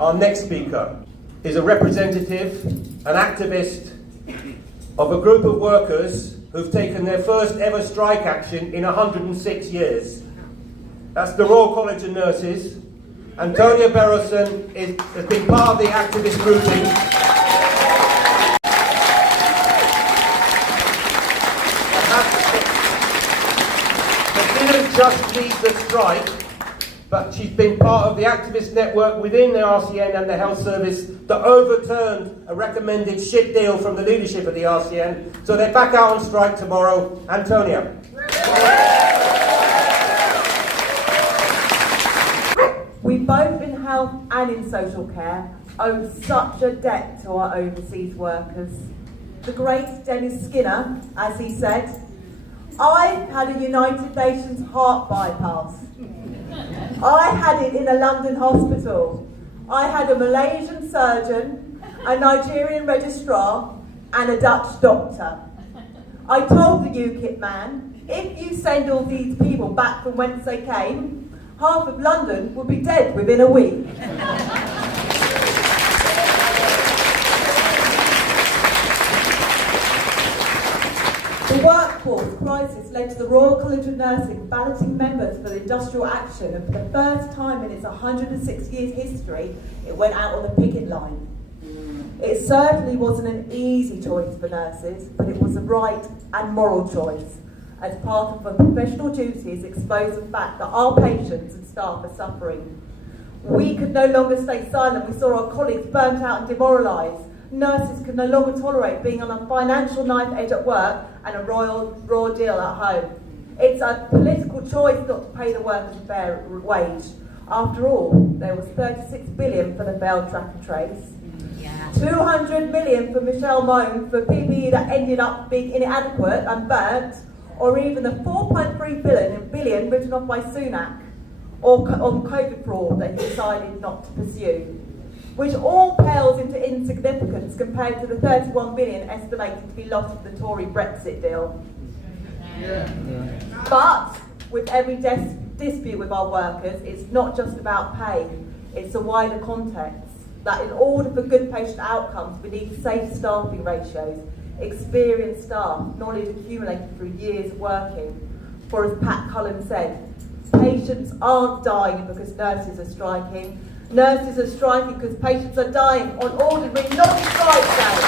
Our next speaker is a representative, an activist of a group of workers who've taken their first ever strike action in 106 years. That's the Royal College of Nurses. Antonia Berelson has been part of the activist grouping. She didn't just lead the strike, but she's been part of the activist network within the RCN and the health service that overturned a recommended shit deal from the leadership of the RCN. So they're back out on strike tomorrow. Antonia. We both in health and in social care owe such a debt to our overseas workers. The great Dennis Skinner, as he said, I had a United Nations heart bypass. I had it in a London hospital. I had a Malaysian surgeon, a Nigerian registrar, and a Dutch doctor. I told the UKIP man, if you send all these people back from whence they came, half of London would be dead within a week. The workforce crisis led to the Royal College of Nursing balloting members for the industrial action, and for the first time in its 106 years history, it went out on the picket line. It certainly wasn't an easy choice for nurses, but it was the right and moral choice. As part of our professional duties, expose the fact that our patients and staff are suffering. We could no longer stay silent. We saw our colleagues burnt out and demoralised. Nurses could no longer tolerate being on a financial knife edge at work and a raw deal at home. It's a political choice not to pay the workers a fair wage. After all, there was 36 billion for the failed track and trace. 200 million for Michelle Moan for PPE that ended up being inadequate and burnt, or even the 4.3 billion written off by Sunak on COVID fraud that he decided not to pursue, which all pales into insignificance compared to the 31 billion estimated to be lost with the Tory Brexit deal. But with every dispute with our workers, it's not just about pay, it's a wider context, that in order for good patient outcomes, we need safe staffing ratios, experienced staff, knowledge accumulated through years of working. For as Pat Cullen said, patients aren't dying because nurses are striking. Nurses are striking because patients are dying on ordinary non-strike days.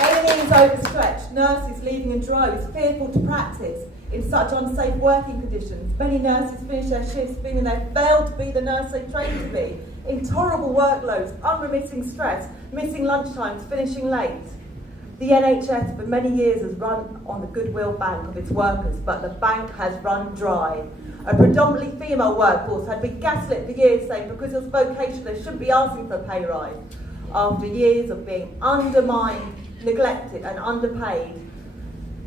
A&E's overstretched, nurses leaving in droves, fearful to practice in such unsafe working conditions. Many nurses finish their shifts feeling they failed to be the nurse they trained to be, intolerable workloads, unremitting stress, missing lunchtimes, finishing late. The NHS for many years has run on the goodwill bank of its workers, but the bank has run dry. A predominantly female workforce had been gaslit for years, saying because it's vocational they shouldn't be asking for a pay rise. After years of being undermined, neglected and underpaid,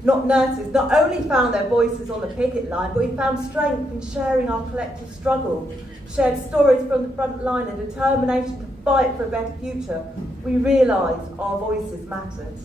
nurses not only found their voices on the picket line, but we found strength in sharing our collective struggle, shared stories from the front line and determination to fight for a better future. We realised our voices mattered.